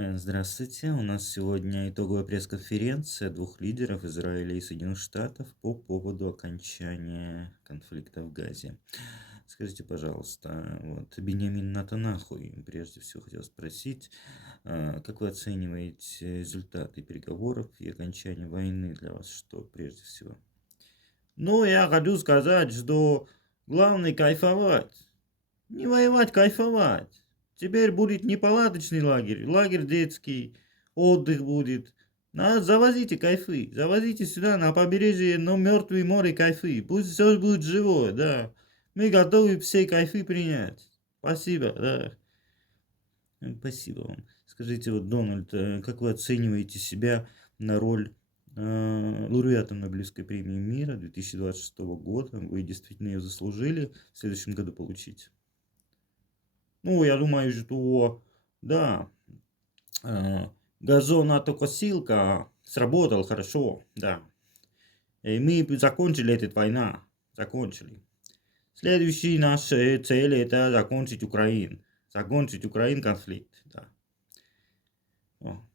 Здравствуйте. У нас сегодня итоговая пресс-конференция двух лидеров Израиля и Соединенных Штатов по поводу окончания конфликта в Газе. Скажите, пожалуйста, вот Биньямин Нетаньяху, и прежде всего хотел спросить, как вы оцениваете результаты переговоров и окончание войны для вас, что прежде всего? Ну, я хочу сказать, что главное кайфовать. Не воевать, кайфовать. Теперь будет не палаточный лагерь, лагерь детский, отдых будет. Завозите кайфы, завозите сюда на побережье, но мертвое море кайфы. Пусть все будет живое, да. Мы готовы все кайфы принять. Спасибо, да. Спасибо вам. Скажите, вот, Дональд, как вы оцениваете себя на роль лауреата Нобелевской премии мира 2026 года? Вы действительно ее заслужили в следующем году получить? Ну, я думаю, что да, э, газонокосилка сработал хорошо, да. И мы закончили эту войну, закончили. Следующая наша цель — это закончить Украину конфликт, да. О.